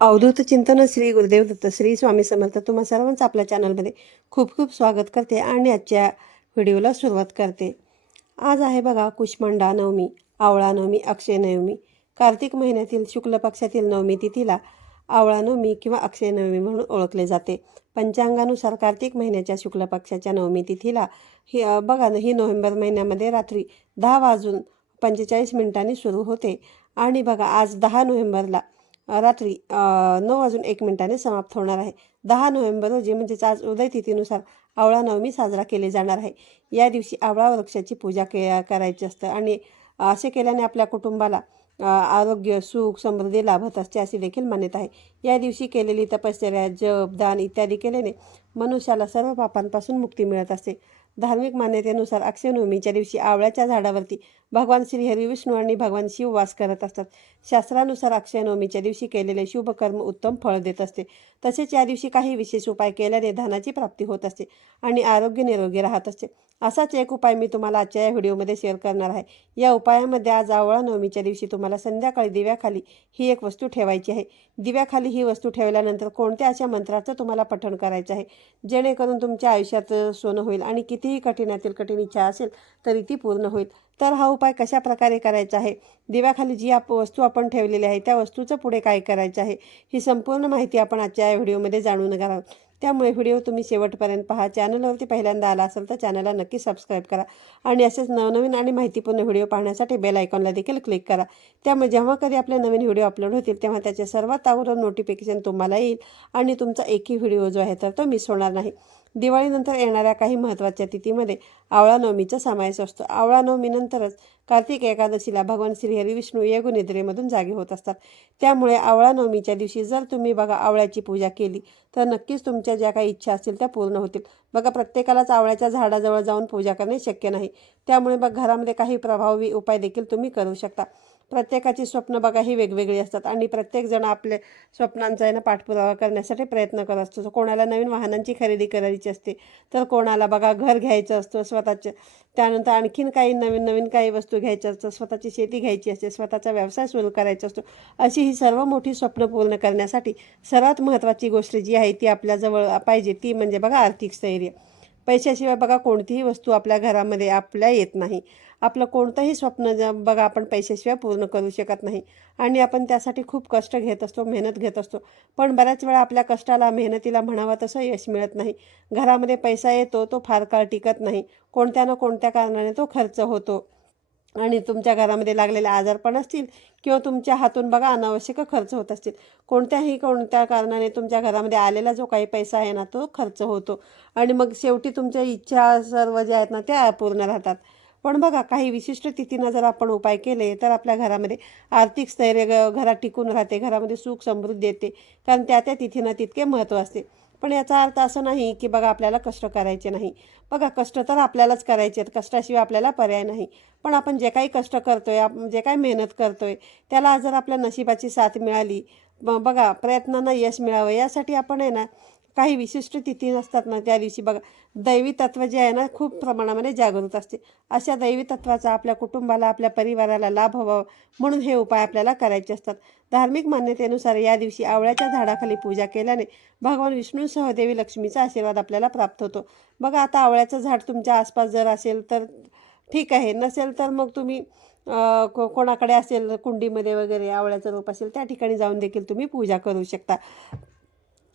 अवधूत चिंतन श्री गुरुदेव दत्त श्री स्वामी समर्थ. तुम्हा सर्वांचं आपल्या चॅनलमध्ये खूप खूप स्वागत करते आणि आजच्या व्हिडिओला सुरुवात करते. आज आहे बघा कुष्मांडा नवमी आवळा नवमी अक्षय नवमी. कार्तिक महिन्यातील शुक्ल पक्षातील नवमी तिथीला आवळा नवमी किंवा अक्षय नवमी म्हणून ओळखले जाते. पंचांगानुसार कार्तिक महिन्याच्या शुक्ल पक्षाच्या नवमी तिथीला ही बघा ना ही नोव्हेंबर महिन्यामध्ये रात्री दहा वाजून पंचेचाळीस मिनिटांनी सुरू होते. आणि बघा आज दहा नोव्हेंबरला रात्री नऊ वाजून एक मिनिटाने समाप्त होणार आहे. दहा नोव्हेंबर रोजी म्हणजेच आज उदय तिथीनुसार आवळा नवमी साजरा केली जाणार आहे. या दिवशी आवळा वृक्षाची पूजा के करायची असतं आणि असे केल्याने आपल्या कुटुंबाला आरोग्य सुख समृद्धी लाभत असते अशी देखील मान्यता आहे. या दिवशी केलेली तपश्चर्या जप दान इत्यादी केल्याने मनुष्याला सर्व पापांपासून मुक्ती मिळत असते. धार्मिक मान्यतेनुसार अक्षयनवमीच्या दिवशी आवळ्याच्या झाडावरती भगवान श्रीहरी विष्णू आणि भगवान शिव वास करत असतात. शास्त्रानुसार अक्षयनवमीच्या दिवशी केलेले शुभ कर्म उत्तम फळ देत असते. तसेच या दिवशी काही विशेष उपाय केल्याने धनाची प्राप्ती होत असते आणि आरोग्य निरोगी राहत असते. असाच एक उपाय मी तुम्हाला आजच्या या व्हिडिओमध्ये शेअर करणार आहे. या उपायामध्ये आज आवळा नवमीच्या दिवशी तुम्हाला संध्याकाळी दिव्याखाली ही एक वस्तू ठेवायची आहे. दिव्याखाली ही वस्तू ठेवल्यानंतर कोणत्या अशा मंत्राचं तुम्हाला पठण करायचं आहे? जेणेकरून तुमच्या आयुष्यात सोनं होईल आणि किती कितीही कठीणातील कठीण इच्छा असेल तरी ती पूर्ण होईल. तर हा उपाय कशा प्रकारे करायचा आहे? दिव्याखाली जी आप वस्तू आपण ठेवलेली आहे त्या वस्तूचं पुढे काय करायचं आहे? ही संपूर्ण माहिती आपण आजच्या या व्हिडिओमध्ये जाणून घेणार आहोत. त्यामुळे व्हिडिओ तुम्ही शेवटपर्यंत पहा. चॅनलवरती पहिल्यांदा आला असेल तर चॅनलला नक्की सबस्क्राईब करा आणि असेच नवनवीन आणि माहितीपूर्ण व्हिडिओ पाहण्यासाठी बेल आयकॉनला देखील क्लिक करा. त्यामुळे जेव्हा कधी आपले नवीन व्हिडिओ अपलोड होतील तेव्हा त्याचे सर्वात अगोदर नोटिफिकेशन तुम्हाला येईल आणि तुमचा एकही व्हिडिओ जो आहे तर तो मिस होणार नाही. दिवाळीनंतर येणाऱ्या काही महत्त्वाच्या तिथीमध्ये आवळा नवमीचा समावेश असतो. आवळा नवमीनंतरच कार्तिक एकादशीला भगवान श्रीहरी विष्णू येगुनिद्रेमधून जागे होत असतात. त्यामुळे आवळा नवमीच्या दिवशी जर तुम्ही बघा आवळ्याची पूजा केली तर नक्कीच तुमच्या ज्या काही इच्छा असतील त्या पूर्ण होतील. बघा प्रत्येकालाच आवळ्याच्या झाडाजवळ जाऊन पूजा करणे शक्य नाही. त्यामुळे बघ घरामध्ये काही प्रभावी उपाय देखील तुम्ही करू शकता. प्रत्येकाची स्वप्न बघा ही वेगवेगळी असतात. आणि प्रत्येकजण आपले स्वप्नांचा आहे ना पाठपुरावा करण्यासाठी प्रयत्न करत असतो. कोणाला नवीन वाहनांची खरेदी करायची असते तर कोणाला बघा घर घ्यायचं असतं स्वतःचं. त्यानंतर आणखीन काही नवीन नवीन काही वस्तू घ्यायच्या असतात. स्वतःची शेती घ्यायची असते स्वतःचा व्यवसाय सुरू करायचा असतो. अशी ही सर्व मोठी स्वप्न पूर्ण करण्यासाठी सर्वात महत्त्वाची गोष्ट जी आहे ती आपल्याजवळ पाहिजे ती म्हणजे बघा आर्थिक स्थैर्य. पैशाशिवाय बघा कोणतीही वस्तू आपल्या घरामध्ये आपल्या येत नाही. आपलं कोणतंही स्वप्न बघा आपण पैशाशिवाय पूर्ण करू शकत नाही. आणि आपण त्यासाठी खूप कष्ट घेत असतो मेहनत घेत असतो. पण बऱ्याच वेळा आपल्या कष्टाला मेहनतीला म्हणावं तसं यश मिळत नाही. घरामध्ये पैसा येतो तो फार काळ टिकत नाही. कोणत्या ना कोणत्या कारणाने तो खर्च होतो. आणि तुमच्या घरामध्ये लागलेले आजारपण असतील किंवा तुमच्या हातून बघा अनावश्यक खर्च होत असतील. कोणत्याही कोणत्या कारणाने तुमच्या घरामध्ये आलेला जो काही पैसा आहे ना तो खर्च होतो. आणि मग शेवटी तुमच्या इच्छा सर्व ज्या आहेत ना त्या अपूर्ण राहतात. पण बघा काही विशिष्ट तिथीनं जर आपण उपाय केले तर आपल्या घरामध्ये आर्थिक स्थैर्य ग- घरात टिकून राहते घरामध्ये सुख समृद्धी येते. कारण त्या त्या तिथीनं तितके महत्त्व असते. पण याचा अर्थ असं नाही की बघा आपल्याला कष्ट करायचे नाही. बघा कष्ट तर आपल्यालाच करायचे आहेत. कष्टाशिवाय आपल्याला पर्याय नाही. पण आपण जे काही कष्ट करतो आहे आप जे काही मेहनत करतो आहे त्याला जर आपल्या नशिबाची साथ मिळाली बघा प्रयत्नांना यश मिळावं यासाठी आपण आहे ना काही विशिष्ट तिथी नसतात ना त्या दिवशी बघा दैवी तत्व जे आहे ना खूप प्रमाणामध्ये जागृत असते. अशा दैवी तत्वाचा आपल्या कुटुंबाला आपल्या परिवाराला लाभ व्हावा म्हणून हे उपाय आपल्याला करायचे असतात. धार्मिक मान्यतेनुसार या दिवशी आवळ्याच्या झाडाखाली पूजा केल्याने भगवान विष्णूसह देवी लक्ष्मीचा आशीर्वाद आपल्याला प्राप्त होतो. बघा आता आवळ्याचं झाड तुमच्या आसपास जर असेल तर ठीक आहे. नसेल तर मग तुम्ही को कोणाकडे असेल कुंडीमध्ये वगैरे आवळ्याचं रोप असेल त्या ठिकाणी जाऊन देखील तुम्ही पूजा करू शकता.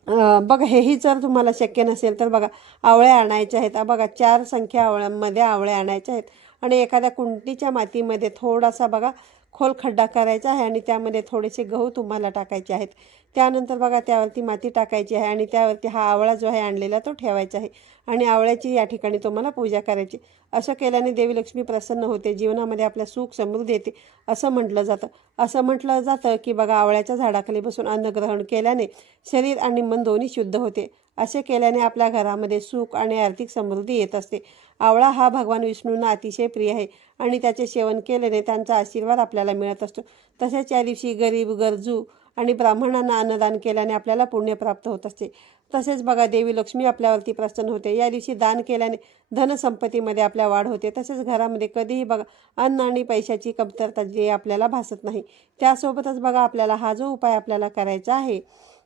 बघा हेही जर तुम्हाला शक्य नसेल तर बघा आवळ्या आणायच्या आहेत. बघा चार संख्या आवळ्यांमध्ये आवळ्या आणायच्या आहेत. आणि एखाद्या कुंडीच्या मातीमध्ये थोडासा बघा खोल खड्डा करायचा आहे आणि त्यामध्ये थोडेसे गहू तुम्हाला टाकायचे आहेत. त्यानंतर बघा त्यावरती माती टाकायची आहे आणि त्यावरती हा आवळा जो आहे आणलेला तो ठेवायचा आहे. आणि आवळ्याची या ठिकाणी तुम्हाला पूजा करायची. असं केल्याने देवी लक्ष्मी प्रसन्न होते जीवनामध्ये आपल्या सुख समृद्धी येते असं म्हटलं जातं. असं म्हटलं जातं की बघा आवळ्याच्या झाडाखाली बसून अन्न ग्रहण केल्याने शरीर आणि मन दोन्ही शुद्ध होते. असे केल्याने आपल्या घरामध्ये सुख आणि आर्थिक समृद्धी येत असते. आवळा हा भगवान विष्णूंना अतिशय प्रिय आहे आणि त्याचे सेवन केल्याने त्यांचा आशीर्वाद आपल्याला मिळत असतो. तसेच या दिवशी गरीब गरजू आणि ब्राह्मणांना अन्नदान केल्याने आपल्याला पुण्य प्राप्त होत असते. तसेच बघा देवी लक्ष्मी आपल्यावरती प्रसन्न होते. या दिवशी दान केल्याने धनसंपत्तीमध्ये आपल्या वाढ होते. तसेच घरामध्ये कधीही बघा अन्न आणि पैशाची कमतरता जी आपल्याला भासत नाही त्यासोबतच बघा आपल्याला हा जो उपाय आपल्याला करायचा आहे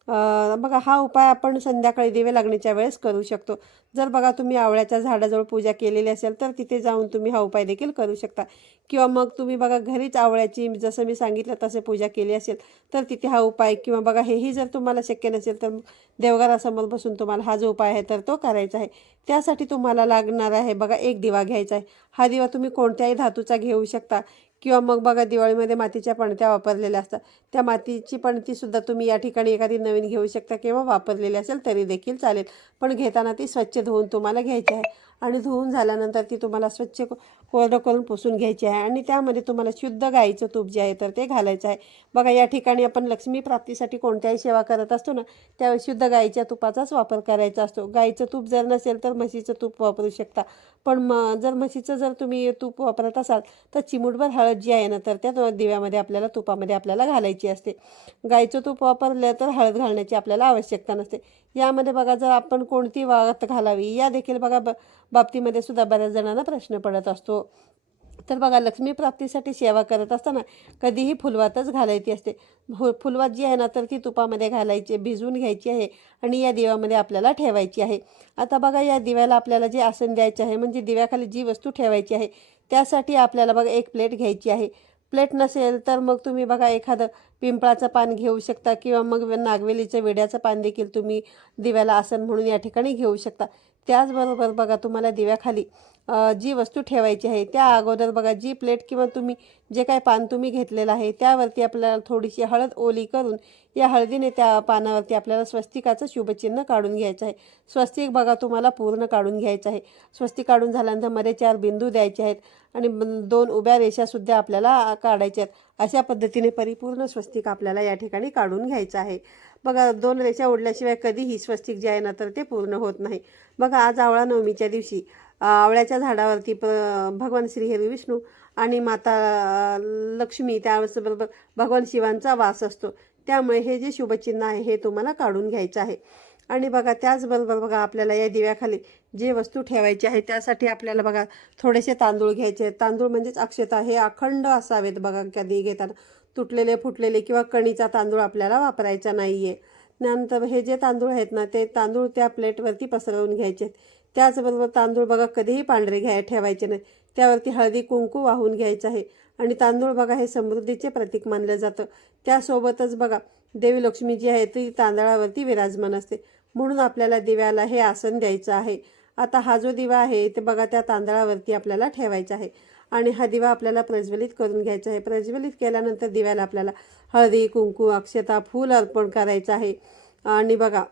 बघा हा उपाय आपण संध्याकाळी दिवे लागण्याच्या वेळेस करू शकतो. जर बघा तुम्ही आवळ्याच्या झाडाजवळ पूजा केलेली असेल तर तिथे जाऊन तुम्ही हा उपाय देखील करू शकता. किंवा मग तुम्ही बघा घरीच आवळ्याची जसं मी सांगितलं तसे पूजा केली असेल तर तिथे हा उपाय किंवा बघा हेही जर तुम्हाला शक्य नसेल तर देवघरासमोर बसून तुम्हाला हा जो उपाय आहे तर तो करायचा आहे. त्यासाठी तुम्हाला लागणार आहे बघा एक दिवा घ्यायचा आहे. हा दिवा तुम्ही कोणत्याही धातूचा घेऊ शकता. किंवा मग बघा दिवाळीमध्ये मातीच्या पणत्या वापरलेल्या असतात. त्या मातीची पणतीसुद्धा तुम्ही या ठिकाणी एखादी नवीन घेऊ शकता किंवा वापरलेली असेल तरी देखील चालेल. पण घेताना ती स्वच्छ धुवून तुम्हाला घ्यायची आहे. आणि धुवून झाल्यानंतर ती तुम्हाला स्वच्छ कोरडं करून पुसून घ्यायची आहे. आणि त्यामध्ये तुम्हाला शुद्ध गाईचं तूप जे आहे तर ते घालायचं आहे. बघा या ठिकाणी आपण लक्ष्मी प्राप्तीसाठी कोणत्याही सेवा करत असतो ना त्यावेळी शुद्ध गाईच्या तुपाचाच वापर करायचा असतो. गाईचं तूप जर नसेल तर म्हशीचं तूप वापरू शकता. पण म जर म्हशीचं जर तुम्ही तूप वापरत असाल तर चिमूटभर हळद जी आहे ना तर त्या दिव्यामध्ये आपल्याला तुपामध्ये आपल्याला घालायची असते. गाईचं तूप वापरलं तर हळद घालण्याची आपल्याला आवश्यकता नसते. यामध्ये बघा जर आपण कोणती वात घालावी या देखील बघा ब बाबतीमध्ये सुद्धा बऱ्याच जणांना प्रश्न पडत असतो. तर बघा लक्ष्मी प्राप्तीसाठी सेवा करत असताना कधीही फुलवातच घालायची असते. फु फुलवात जी आहे ना तर ती तुपामध्ये घालायची भिजवून घ्यायची आहे आणि या दिव्यामध्ये आपल्याला ठेवायची आहे. आता बघा या दिव्याला आपल्याला जे आसन द्यायचे आहे म्हणजे दिव्याखाली जी वस्तू ठेवायची आहे त्यासाठी आपल्याला बघा एक प्लेट घ्यायची आहे. प्लेट नसेल तर मग तुम्ही बघा एखादं पिंपळाचं पान घेऊ शकता किंवा मग नागवेलीचं विड्याचं पान देखील तुम्ही दिव्याला आसन म्हणून या ठिकाणी घेऊ शकता. त्याचबरोबर बघा तुम्हाला दिव्याखाली जी वस्तू ठेवायची आहे त्या अगोदर बघा जी प्लेट किंवा तुम्ही जे काय पान तुम्ही घेतलेलं आहे त्यावरती आपल्याला थोडीशी हळद ओली करून या हळदीने त्या पानावरती आपल्याला स्वस्तिकाचं शुभचिन्ह काढून घ्यायचं आहे. स्वस्तिक बघा तुम्हाला पूर्ण काढून घ्यायचं आहे. स्वस्तिक काढून झाल्यानंतरमध्ये चार बिंदू द्यायचे आहेत आणि दोन उभ्या रेषासुद्धा आपल्याला काढायच्या आहेत. अशा पद्धतीने परिपूर्ण स्वस्तिक आपल्याला या ठिकाणी काढून घ्यायचं आहे. बघा दोन रेषा ओढल्याशिवाय कधीही स्वस्तिक जे आहे ना तर ते पूर्ण होत नाही. बघा आज आवळा नवमीच्या दिवशी आवळ्याच्या झाडावरती प भगवान श्री हरी विष्णू आणि माता लक्ष्मी त्याबरोबर भगवान शिवांचा वास असतो. त्यामुळे हे जे शुभचिन्ह आहे हे तुम्हाला काढून घ्यायचं आहे. आणि बघा त्याचबरोबर बघा आपल्याला या दिव्याखाली जे वस्तू ठेवायची आहे त्यासाठी आपल्याला बघा थोडेसे तांदूळ घ्यायचे आहेत. तांदूळ म्हणजेच अक्षता हे अखंड असावेत बघा कधी घेताना. तुटलेले फुटलेले किंवा कणीचा तांदूळ आपल्याला वापरायचा नाही आहे नंतर हे जे तांदूळ आहेत ना ते तांदूळ त्या प्लेटवरती पसरवून घ्यायचे आहेत. त्याचबरोबर तांदूळ बघा कधीही पांढरे घ्या ठेवायचे नाही. त्यावरती हळदी कुंकू वाहून घ्यायचं आहे. आणि तांदूळ बघा हे समृद्धीचे प्रतीक मानलं जातं. त्यासोबतच बघा देवी लक्ष्मी जी आहे ती तांदळावरती विराजमान असते. म्हणून आपल्याला दिव्याला हे आसन द्यायचं आहे. आता हा जो दिवा आहे ते बघा त्या तांदळावरती आपल्याला ठेवायचा आहे. आणि हा दिवा आपल्याला प्रज्वलित करून घ्यायचा आहे. प्रज्वलित केल्यानंतर दिव्याला आपल्याला हळदी कुंकू अक्षता फूल अर्पण करायचं आहे. आणि बघा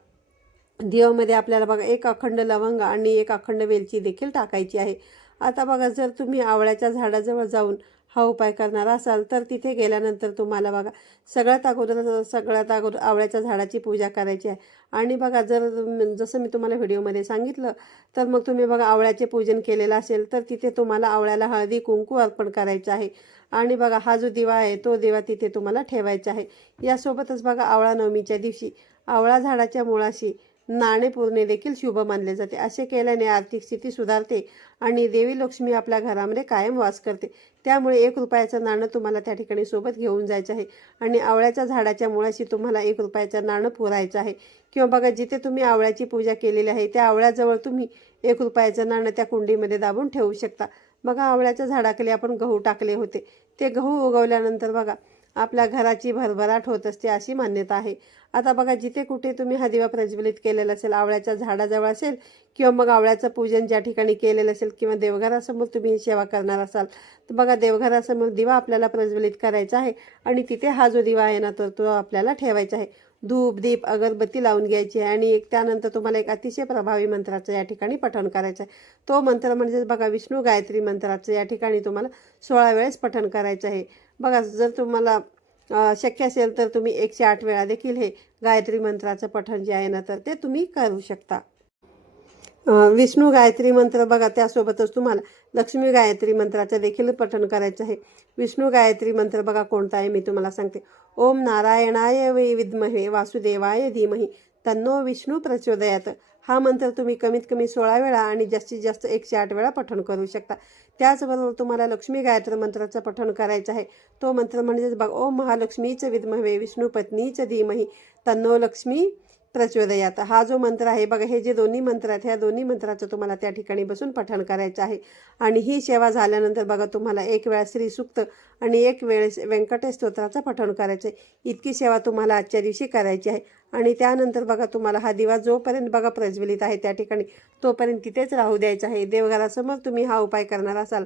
दिवामध्ये आपल्याला बघा एक अखंड लवंग आणि एक अखंड वेलची देखील टाकायची आहे. आता बघा जर तुम्ही आवळ्याच्या झाडाजवळ जाऊन हा उपाय करणार असाल तर तिथे गेल्यानंतर तुम्हाला बघा सगळ्यात अगोदर सगळ्यात अगोदर आवळ्याच्या झाडाची पूजा करायची आहे. आणि बघा जर जसं मी तुम्हाला व्हिडिओमध्ये सांगितलं तर मग तुम्ही बघा आवळ्याचे पूजन केलेलं असेल तर तिथे तुम्हाला आवळ्याला हळदी कुंकू अर्पण करायचं आहे. आणि बघा हा जो दिवा आहे तो दिवा तिथे तुम्हाला ठेवायचा आहे. यासोबतच बघा आवळा नवमीच्या दिवशी आवळा झाडाच्या मुळाशी नाणे पुरणे देखील शुभ मानले जाते. असे केल्याने आर्थिक स्थिती सुधारते आणि देवी लक्ष्मी आपल्या घरामध्ये कायम वास करते. त्यामुळे एक रुपयाचं नाणं तुम्हाला त्या ठिकाणी सोबत घेऊन जायचं आहे आणि आवळ्याच्या झाडाच्या मुळाशी तुम्हाला एक रुपयाचं नाणं पुरायचं आहे. किंवा बघा जिथे तुम्ही आवळ्याची पूजा केलेली आहे त्या आवळ्याजवळ तुम्ही एक रुपयाचं नाणं त्या कुंडीमध्ये दाबून ठेवू शकता. बघा आवळ्याच्या झाडाखाली आपण गहू टाकले होते. ते गहू उगवल्यानंतर बघा आपल्या घराची भरभराट होत असते अशी मान्यता आहे. आता बघा जिथे कुठे तुम्ही हा दिवा प्रज्वलित केलेला असेल आवळ्याच्या झाडाजवळ असेल किंवा मग आवळ्याचं पूजन ज्या ठिकाणी केलेलं असेल किंवा देवघरासमोर तुम्ही ही सेवा करणार असाल तर बघा देवघरासमोर दिवा आपल्याला प्रज्वलित करायचा आहे आणि तिथे हा जो दिवा आहे ना तर तो आपल्याला ठेवायचा आहे. धूप दीप अगरबत्ती लावून घ्यायची आहे आणि एक त्यानंतर तुम्हाला एक अतिशय प्रभावी मंत्राचं या ठिकाणी पठण करायचं आहे. तो मंत्र म्हणजेच बघा विष्णू गायत्री मंत्राचं या ठिकाणी तुम्हाला सोळा वेळेस पठण करायचं आहे. बघा जर तुम्हाला शक्य असेल तर तुम्ही एकशे आठ वेळा देखील हे गायत्री मंत्राचं पठण जे आहे ना तर ते तुम्ही करू शकता. विष्णू गायत्री मंत्र बघा त्यासोबतच तुम्हाला लक्ष्मी गायत्री मंत्राचं देखील पठण करायचं आहे. विष्णू गायत्री मंत्र बघा कोणता आहे मी तुम्हाला सांगते. ओम नारायणाय वै विद्महे वासुदेवाय धीमही. तन्नो विष्णू प्रचोदयात. हा मंत्र तुम्ही कमीत कमी सोळा वेळा आणि जास्तीत जास्त एकशे आठ वेळा पठण करू शकता. त्याचबरोबर तुम्हाला लक्ष्मी गायत्री मंत्राचं पठण करायचं आहे. तो मंत्र म्हणजेच बघ ओम महालक्ष्मीच विद्महे विष्णू पत्नीच धीमही तन्नो लक्ष्मी प्रचोदयात. हा जो मंत्र आहे बघा हे जे दोन्ही मंत्र आहेत ह्या दोन्ही मंत्राचं तुम्हाला त्या ठिकाणी बसून पठण करायचं आहे. आणि ही सेवा झाल्यानंतर बघा तुम्हाला एक वेळा श्रीसूक्त आणि एक वेळेस व्यंकटेश स्तोत्राचं पठण करायचं आहे इतकी सेवा तुम्हाला आजच्या दिवशी करायची आहे. आणि त्यानंतर बघा तुम्हाला हा दिवा जोपर्यंत बघा प्रज्वलित आहे त्या ठिकाणी तोपर्यंत तिथेच राहू द्यायचा आहे. देवघरासमोर तुम्ही हा उपाय करणार असाल.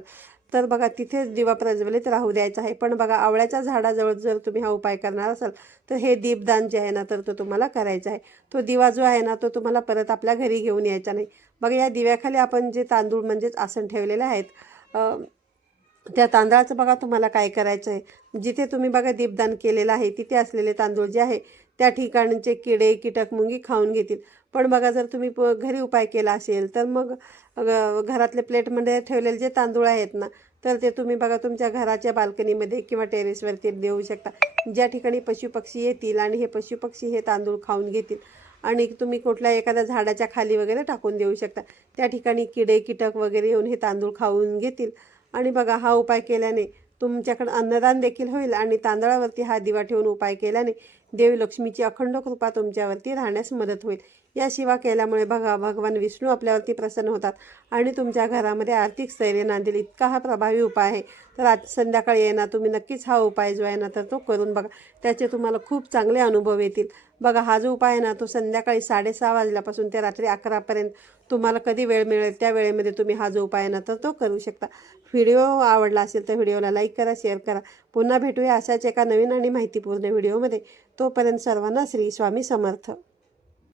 तर बघा तिथेच दिवा प्रज्वलित राहू द्यायचा आहे. पण बघा आवळ्याच्या झाडाजवळ जर तुम्ही हा उपाय करणार असाल तर हे दीपदान जे आहे ना तर तो तुम्हाला करायचा आहे. तो दिवा जो आहे ना तो तुम्हाला परत आपल्या घरी घेऊन यायचा नाही. बघा या दिव्याखाली आपण जे तांदूळ म्हणजेच आसन ठेवलेले आहेत त्या तांदळाचं बघा तुम्हाला काय करायचं आहे जिथे तुम्ही बघा दीपदान केलेलं आहे तिथे असलेले तांदूळ जे आहे त्या ठिकाणचे किडे कीटक मुंगी खाऊन घेतील. पण बघा जर तुम्ही प घरी उपाय केला असेल तर मग घरातले प्लेटमध्ये ठेवलेले जे तांदूळ आहेत ना तर ते तुम्ही बघा तुमच्या घराच्या बाल्कनीमध्ये किंवा टेरेसवरती देऊ शकता. ज्या ठिकाणी पशुपक्षी येतील आणि हे पशुपक्षी हे तांदूळ खाऊन घेतील. आणि तुम्ही कुठल्या एखाद्या झाडाच्या खाली वगैरे टाकून देऊ शकता. त्या ठिकाणी किडे कीटक वगैरे येऊन हे तांदूळ खाऊन घेतील. आणि बघा हा उपाय केल्याने तुमच्याकडं अन्नदान देखील होईल आणि तांदळावरती हा दिवा ठेवून उपाय केल्याने देवी लक्ष्मीची अखंड कृपा तुमच्यावरती राहण्यास मदत होईल. या शिवा केल्यामुळे बघा भगवान विष्णू आपल्यावरती प्रसन्न होतात आणि तुमच्या घरामध्ये आर्थिक स्थैर्य नांदेल. इतका हा प्रभावी उपाय आहे. तर आज संध्याकाळी येणार तुम्ही नक्कीच हा उपाय जो आहे ना तर तो करून बघा. त्याचे तुम्हाला खूप चांगले अनुभव येतील. बघा हा जो उपाय आहे ना तो संध्याकाळी साडेसहा वाजल्यापासून ते रात्री अकरापर्यंत तुम्हाला कधी वेळ मिळेल त्या वेळेमध्ये तुम्ही हा जो उपाय आहे ना तर तो करू शकता. व्हिडिओ आवडला असेल तर व्हिडिओला लाईक करा शेअर करा. पुन्हा भेटूया अशाच एका नवीन आणि माहितीपूर्ण व्हिडिओमध्ये. तोपर्यंत सर्वांना श्री स्वामी समर्थ.